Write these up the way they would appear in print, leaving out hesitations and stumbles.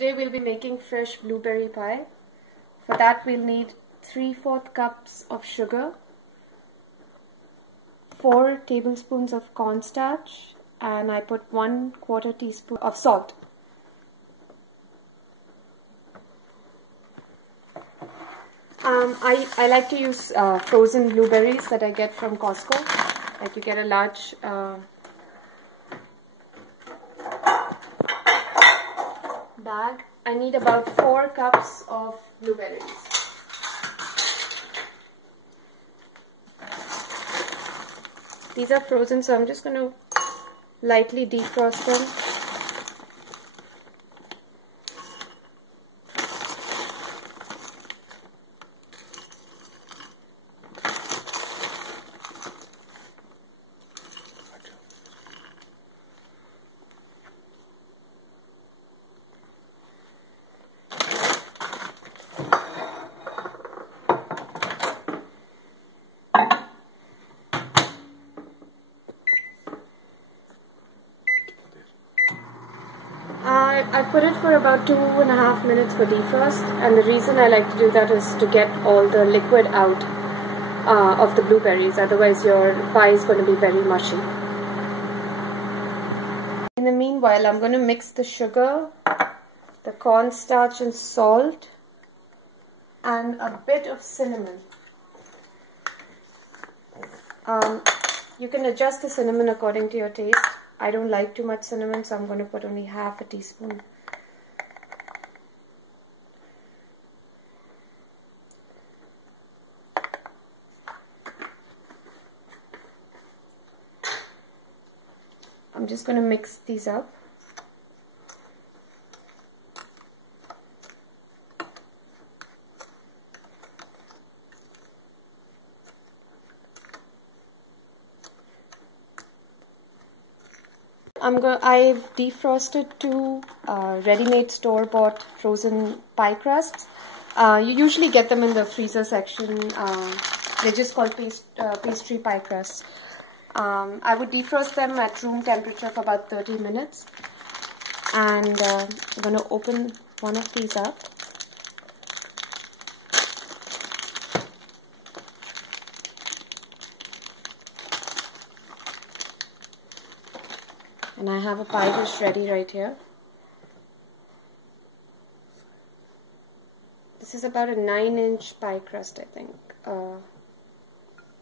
Today we'll be making fresh blueberry pie. For that we'll need 3/4 cups of sugar, 4 tablespoons of cornstarch, and I put 1/4 teaspoon of salt. I like to use frozen blueberries that I get from Costco. Like you get a large bag. I need about 4 cups of blueberries. These are frozen, so I'm just going to lightly defrost them. I've put it for about 2.5 minutes for defrost, and the reason I like to do that is to get all the liquid out of the blueberries, otherwise your pie is going to be very mushy. In the meanwhile, I'm going to mix the sugar, the cornstarch and salt, and a bit of cinnamon. You can adjust the cinnamon according to your taste. I don't like too much cinnamon, so I'm going to put only half a teaspoon. I'm just going to mix these up. I've defrosted 2 ready-made store-bought frozen pie crusts. You usually get them in the freezer section. They're just called pastry pie crusts. I would defrost them at room temperature for about 30 minutes. And I'm going to open one of these up. And I have a pie dish ready right here. This is about a 9-inch pie crust, I think,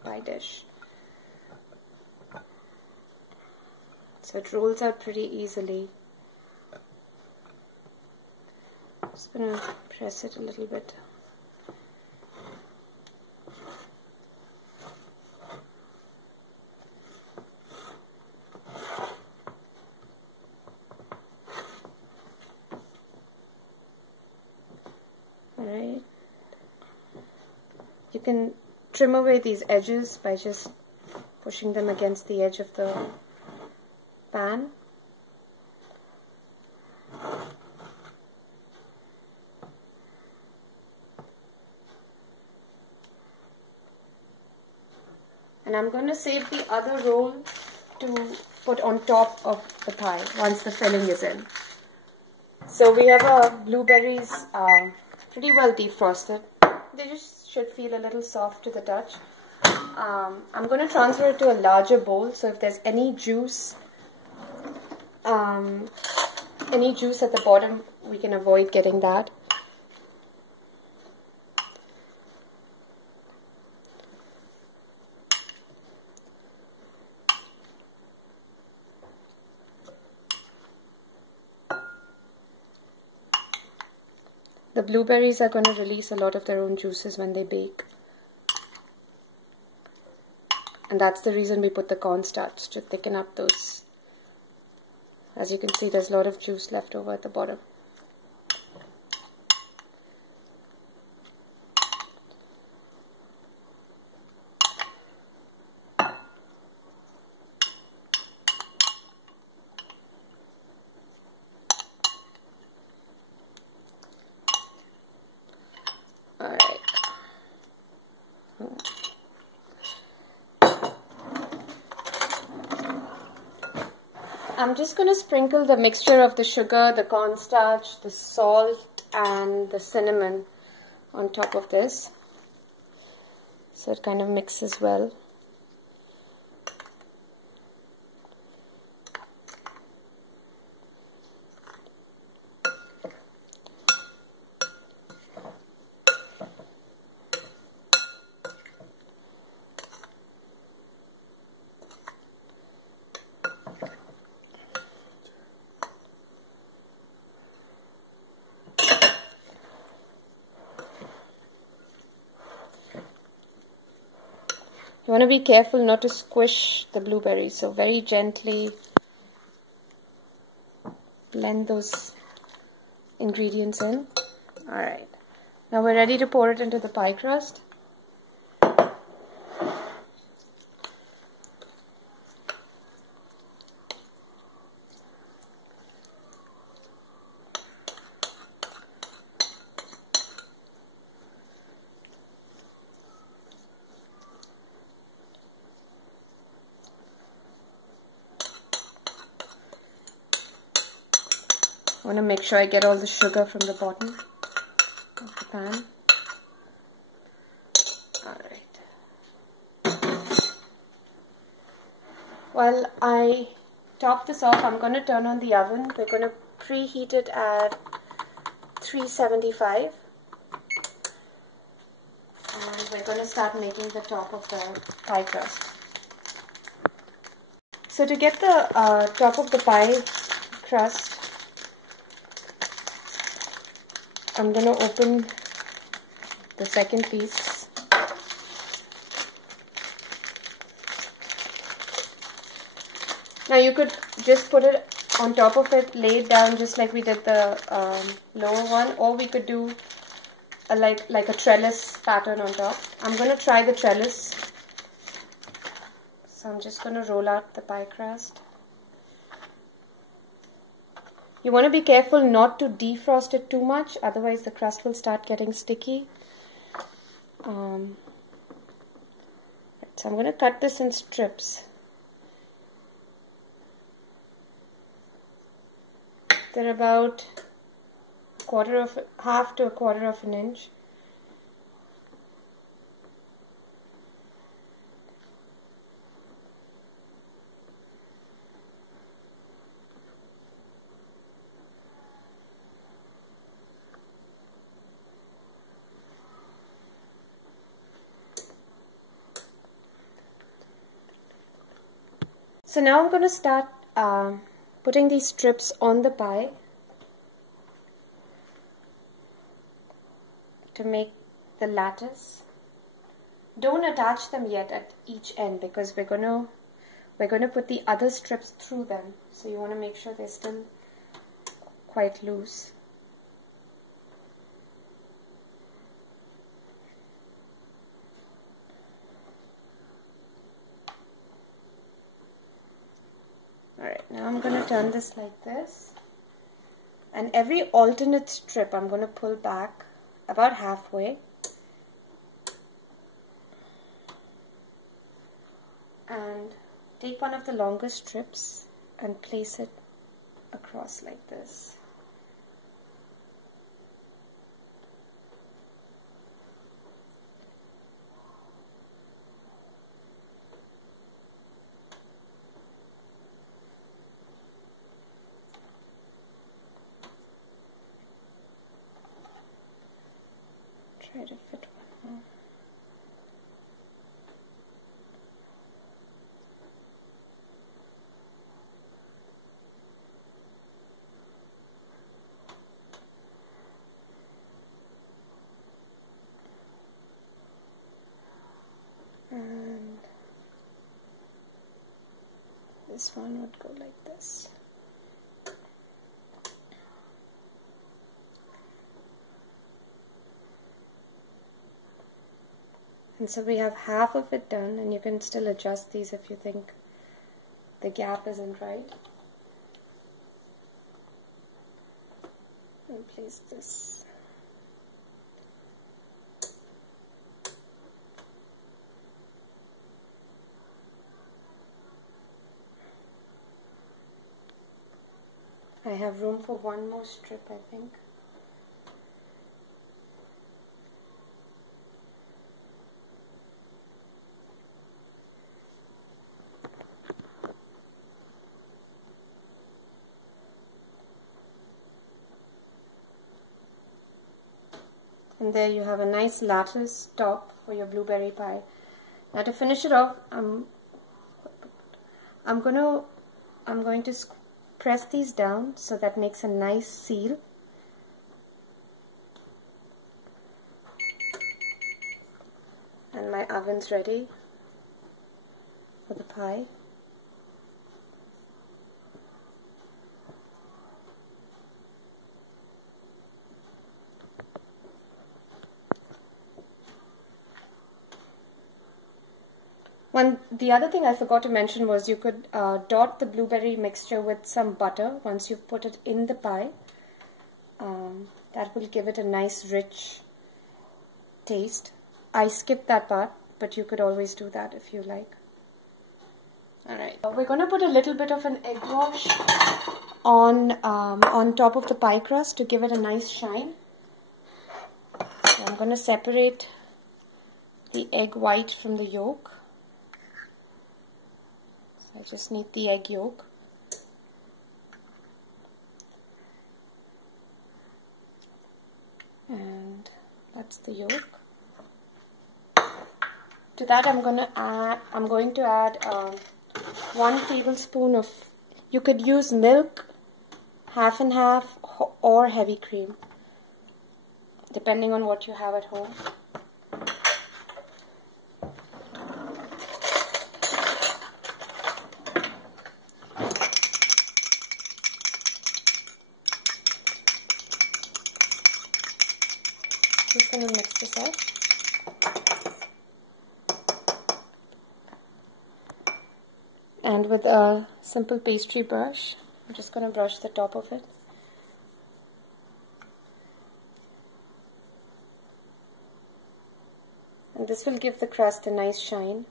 pie dish. So it rolls out pretty easily. Just going to press it a little bit. Alright. You can trim away these edges by just pushing them against the edge of the pan. And I'm going to save the other roll to put on top of the pie once the filling is in. So we have our blueberries pretty well defrosted. They just should feel a little soft to the touch. I'm going to transfer it to a larger bowl, so if there's any juice at the bottom, we can avoid getting that. The blueberries are going to release a lot of their own juices when they bake. And that's the reason we put the cornstarch, to thicken up those. As you can see, there's a lot of juice left over at the bottom. Alright. I'm just going to sprinkle the mixture of the sugar, the cornstarch, the salt, and the cinnamon on top of this, so it kind of mixes well. You want to be careful not to squish the blueberries, so very gently blend those ingredients in. Alright, now we're ready to pour it into the pie crust. I want to make sure I get all the sugar from the bottom of the pan. Alright. While I top this off, I'm going to turn on the oven. We're going to preheat it at 375. And we're going to start making the top of the pie crust. So to get the top of the pie crust, I'm going to open the second piece. Now you could just put it on top of it, lay it down just like we did the lower one, or we could do like a trellis pattern on top. I'm going to try the trellis. So I'm just going to roll out the pie crust. You want to be careful not to defrost it too much, otherwise the crust will start getting sticky. So I'm going to cut this in strips. They're about half to a quarter of an inch. So now I'm going to start putting these strips on the pie to make the lattice. Don't attach them yet at each end because we're going to put the other strips through them. So you want to make sure they're still quite loose. Alright, now I'm going to turn this like this, and every alternate strip I'm going to pull back about halfway and take one of the longer strips and place it across like this. Try to fit one more. And this one would go like this. And so we have half of it done, and you can still adjust these if you think the gap isn't right. And place this. I have room for one more strip, I think. And there you have a nice lattice top for your blueberry pie. Now to finish it off, I'm going to press these down so that makes a nice seal. And my oven's ready for the pie. The other thing I forgot to mention was you could dot the blueberry mixture with some butter once you've put it in the pie. That will give it a nice rich taste. I skipped that part, but you could always do that if you like. Alright, we're going to put a little bit of an egg wash on top of the pie crust to give it a nice shine. So I'm going to separate the egg white from the yolk. I just need the egg yolk. And that's the yolk. To that I'm going to add 1 tablespoon of, you could use milk, half and half, or heavy cream, depending on what you have at home. Just going to mix this up. And with a simple pastry brush, I'm just going to brush the top of it. And this will give the crust a nice shine.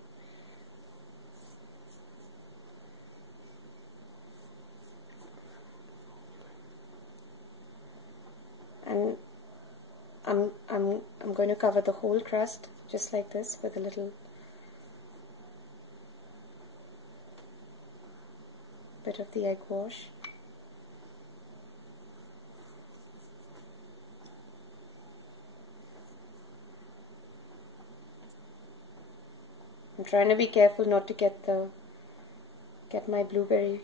And I'm going to cover the whole crust just like this with a little bit of the egg wash. I'm trying to be careful not to get my blueberry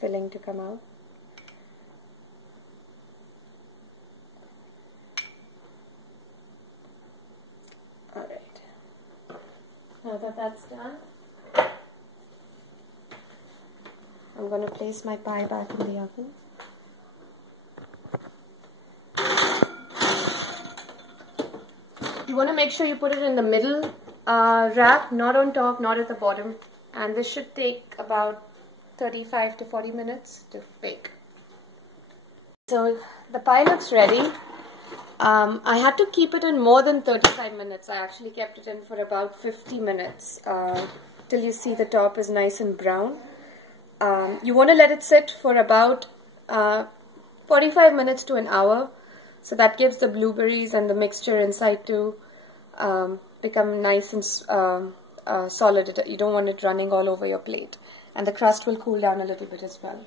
filling to come out. Alright, now that that's done, I'm going to place my pie back in the oven. You want to make sure you put it in the middle rack, not on top, not at the bottom. And this should take about 35 to 40 minutes to bake. So the pie looks ready. I had to keep it in more than 35 minutes. I actually kept it in for about 50 minutes till you see the top is nice and brown. You want to let it sit for about 45 minutes to an hour, so that gives the blueberries and the mixture inside to become nice and solid. You don't want it running all over your plate, and the crust will cool down a little bit as well.